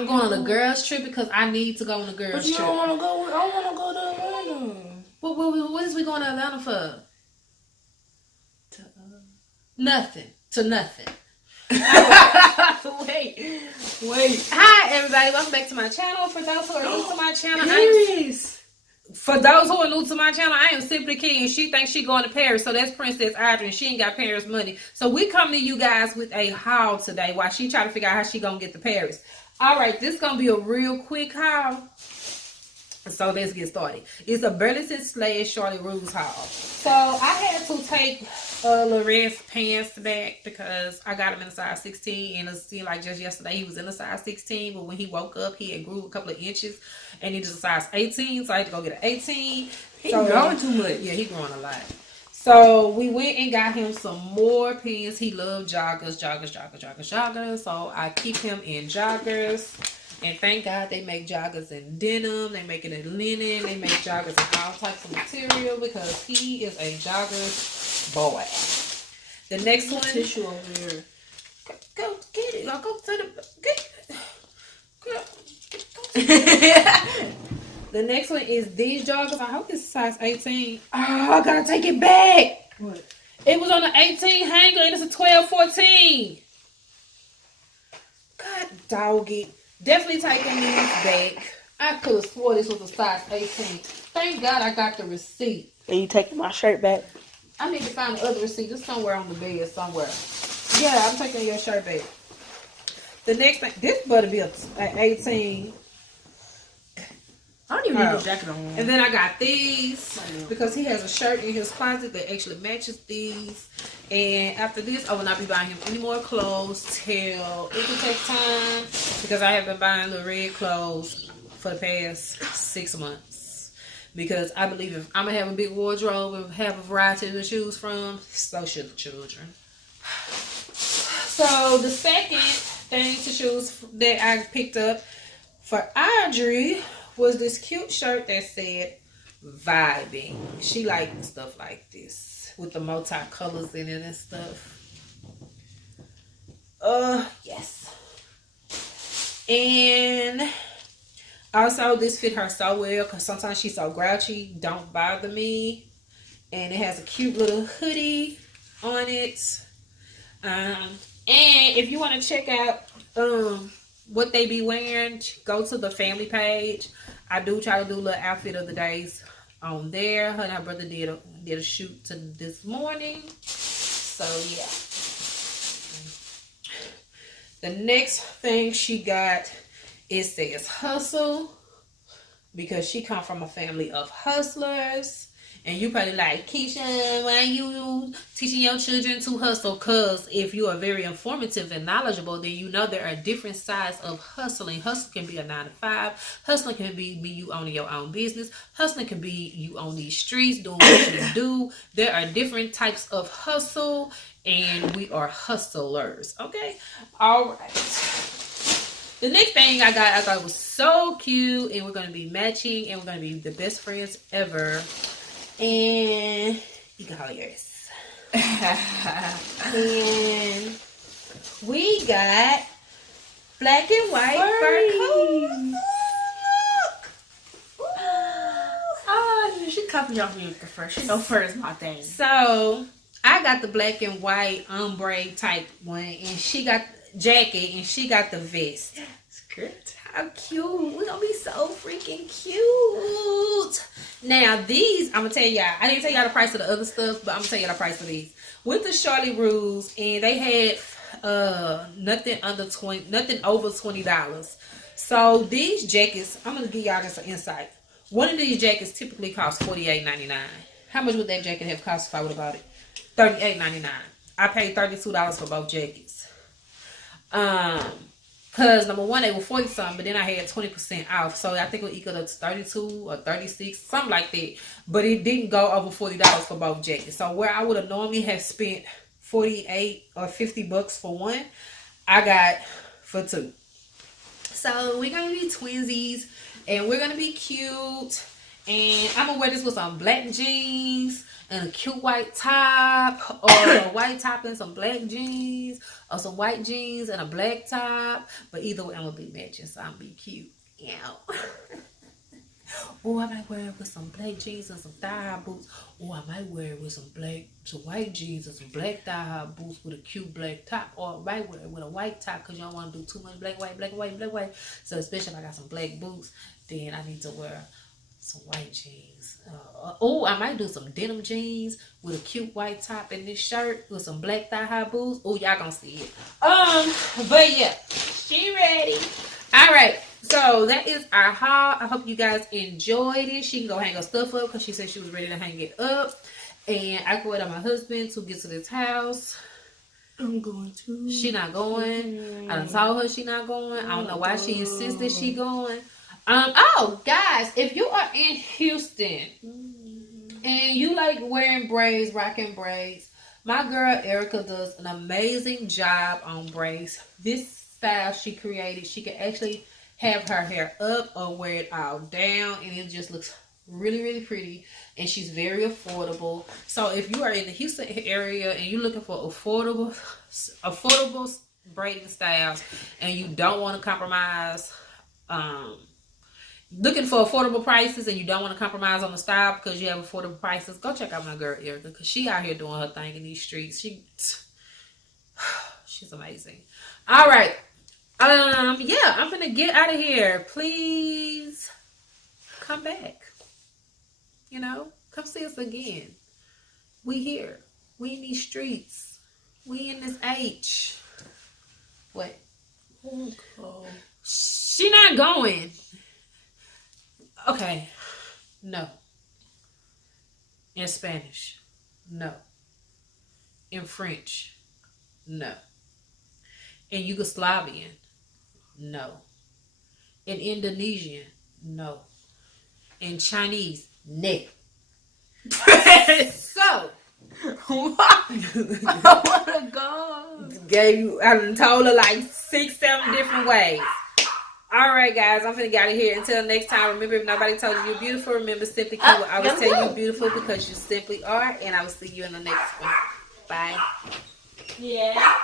I'm going on a girls trip because I need to go on a girls trip. But you don't want to go. I want to go to Atlanta. What is we going to Atlanta for? Nothing. To nothing. Wait. Hi, everybody. Welcome back to my channel. For those who are new to my channel, I am simplikeii, and she thinks she going to Paris. So that's Princess Audrey, and she ain't got Paris money. So we come to you guys with a haul today while she try to figure out how she gonna get to Paris. All right, this is gonna be a real quick haul. So let's get started. It's a Burlington / Charlotte Russe haul. So I had to take Loret's pants back because I got him in a size 16, and it seemed like just yesterday he was in a size 16, but when he woke up he had grew a couple of inches and he just a size 18, so I had to go get an 18. He growing too much. Yeah, he growing a lot. So we went and got him some more pants. He loved joggers. So I keep him in joggers. And thank God they make joggers in denim. They make it in linen. They make joggers in all types of material because he is a jogger boy. The next one. Tissue over here. Go get it. Go to the. Get it. The next one is these joggers. I hope it's size 18. Oh, I gotta take it back. What? It was on the 18 hanger and it's a 12, 14. God dog it. Definitely taking these back. I could have swore this was a size 18. Thank God I got the receipt. Are you taking my shirt back? I need to find the other receipt. It's somewhere on the bed somewhere. Yeah, I'm taking your shirt back. The next thing, this better be an 18. I don't even need a jacket on. And then I got these because he has a shirt in his closet that actually matches these. And after this, I will not be buying him any more clothes till it can take time because I have been buying the red clothes for the past 6 months. Because I believe if I'm going to have a big wardrobe and have a variety to choose from, so should the children. So the second thing to choose that I picked up for Audrey was this cute shirt that said vibing. She liked stuff like this with the multi-colors in it and stuff. Yes. And also this fit her so well because sometimes she's so grouchy. Don't bother me. And it has a cute little hoodie on it. And if you want to check out what they be wearing, go to the family page. I do try to do a little outfit of the days on there. Her and her brother did a shoot to this morning. So yeah. The next thing she got, it says hustle because she come from a family of hustlers. And you probably like, Keisha, why are you teaching your children to hustle? Because if you are very informative and knowledgeable, then you know there are different sides of hustling. Hustling can be a 9 to 5. Hustling can be you owning your own business. Hustling can be you on these streets doing what you do. There are different types of hustle, and we are hustlers. Okay? All right. The next thing I got, I thought was so cute, and we're going to be matching, and we're going to be the best friends ever. And you can hold yours. And we got black and white fur coats. Look. Oh, she copied off me with the fur. She know fur is my thing. So I got the black and white ombre type one, and she got the jacket, and she got the vest. It's good. How cute. We're gonna be so freaking cute. Now these, I'm gonna tell y'all, I didn't tell y'all the price of the other stuff, but I'm gonna tell y'all the price of these. With the Charlotte Russe, and they had nothing over $20. So these jackets, I'm gonna give y'all just an insight. One of these jackets typically costs $48.99. How much would that jacket have cost if I would have bought it? $38.99. I paid $32 for both jackets. Because number one, they were 40 something, but then I had 20% off. So I think it equal to 32 or 36, something like that. But it didn't go over $40 for both jackets. So where I would have normally have spent 48 or 50 bucks for one, I got for two. So we're going to be twinsies, and we're going to be cute. And I'm going to wear this with some black jeans. and a cute white top, or a white top and some black jeans, or some white jeans and a black top. But either way, I'm gonna be matching, so I'm gonna be cute. Yeah. Or I might wear it with some black jeans and some thigh-high boots. Or I might wear it with some white jeans and some black thigh-high boots with a cute black top. Or I might wear it with a white top because you don't want to do too much black, white. So especially if I got some black boots, then I need to wear some white jeans. I might do some denim jeans with a cute white top and this shirt with some black thigh-high boots. Oh, y'all gonna see it. But yeah, she ready. All right. So that is our haul. I hope you guys enjoyed it. She can go hang her stuff up because she said she was ready to hang it up. And I can wait on my husband to get to this house. I'm going to. She not going. I done told her she not going. I don't know why she insists that she going. Oh, guys, if you are in Houston and you like wearing braids, rocking braids, my girl Erica does an amazing job on braids. This style she created, she can actually have her hair up or wear it all down, and it just looks really, really pretty. And she's very affordable. So if you are in the Houston area and you're looking for affordable braiding styles, and you don't want to compromise, looking for affordable prices and you don't want to compromise on the style because you have affordable prices, go check out my girl Erica, because she out here doing her thing in these streets. She's amazing. All right. Yeah, I'm gonna get out of here. Please come back. You know, come see us again. We here. We in these streets. We in this H. What? Okay. She not going. Okay. No. In Spanish. No. In French. No. In Yugoslavian. No. In Indonesian. No. In Chinese. No. So. I wanna go. I done told her like 6-7 different ways. Alright guys, I'm finna get out of here. Until next time, remember, if nobody told you you're beautiful, remember simplikeii will always tell you you're beautiful because you simply are. And I will see you in the next one. Bye. Yeah.